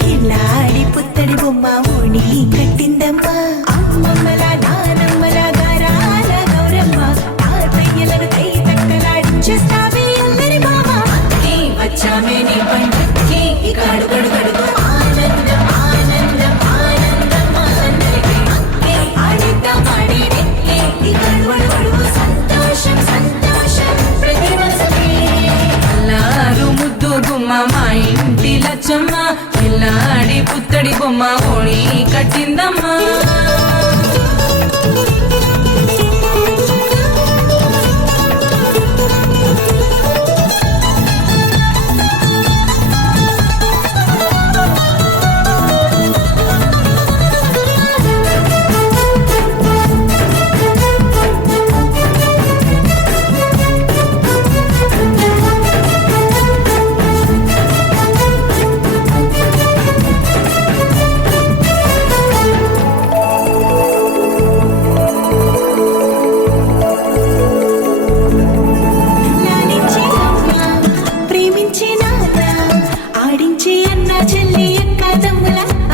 కిల్లాడి పుత్తడి బొమ్మ ఓణి కట్టిందమ్మ అమ్మమ్మల నానమ్మల గారాల గౌరమ్మ తాతయ్యలను కై తక్కలాడించేస్తావే అల్లరి బావ వచ్చామే నీ పండక్కి ఇక అడుగడుగడుగు ఆనందం ఆనందం ఆనందం అందరికీ ఆడిద్దాం ఆడి ఇక అడుగడుగడుగు సంతోషం సంతోషం ప్రతి మనసుకి అల్లారు ముద్దు గుమ్మ మా ఇంటి లచ్చమ్మ కిల్లాడి పుత్తడి బొమ్మ ఓణి కట్టిందమ్మా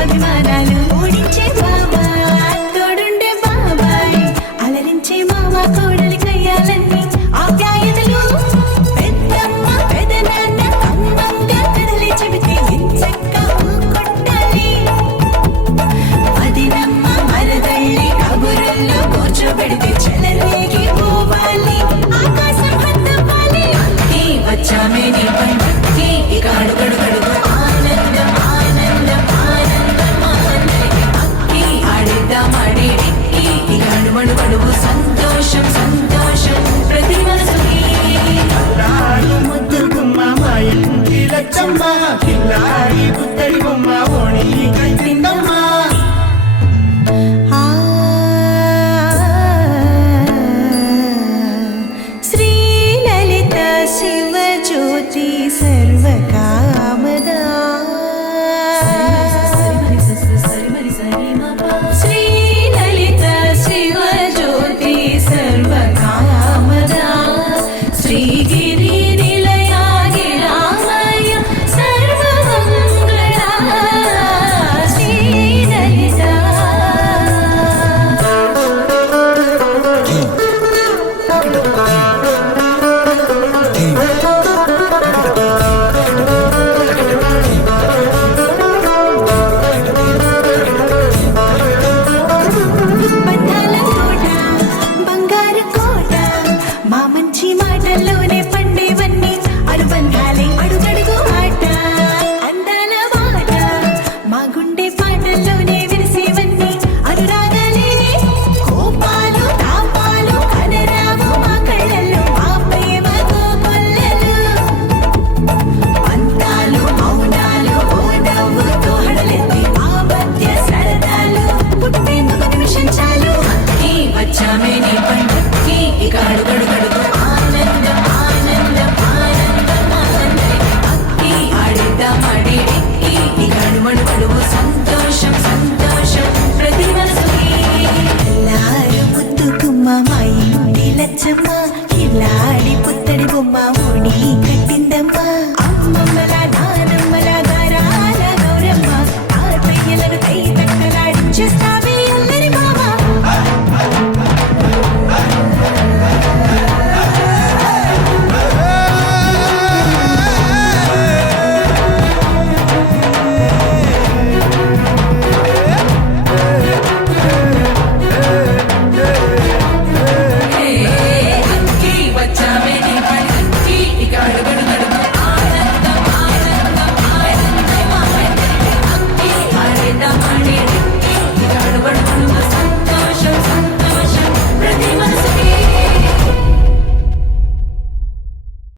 అభిమానాలు ఓడించే బాబా తోడుండే బాబాయ్ అలరించే మామ కోడలి కయ్యాలన్నీ ఆప్యాయతలు పెద్దమ్మ పెదనాన్న అమ్మంగా కథలే చెబితే ఎంచక్కా కొట్టాలి పదినమ్మ మరదళ్ళి కబురుల్లో కూర్చోబెడితే చెలరేగి పోవాలి ఆకాశం హద్దవ్వాలి వచ్చామే నీ పండక్కి ఇక అడుగడుగడుగు ఆనందం ఆనందం మడుమడుగు సంతోషం సంతోషం ప్రతి మనసుకి ముద్దు గుమ్మ మా ఇంటి లచ్చమ్మ కిల్లాడి పుత్తడి బొమ్మ ఓణి కట్టిందమ్మా శ్రీ లలిత శివ జ్యోతి సర్వకామదా మాటల్లోనే పండేవన్నీ అనుబంధాలే అడుగడుగు ఆట అందాల మాట మా గుండె పాటల్లోనే విరిసేవన్నీ అనురాగాలే కోపాలు తాపాలు కనరావు మా కళ్ళల్లో మా ప్రేమ కోకొల్లలు పంతాలు మౌనాలు ఓ నవ్వుతో హడలెత్తి మా మధ్య సరదాలు పుట్టేందుకు నిమిషం చాలు వచ్చామే నీ పండక్కి ఇక అడుగడుగడుగు సంతోషం సంతోషం ప్రతి మనసుకి ఎల్లారు ముద్దు గుమ్మ మా ఇంటి లచ్చమ్మ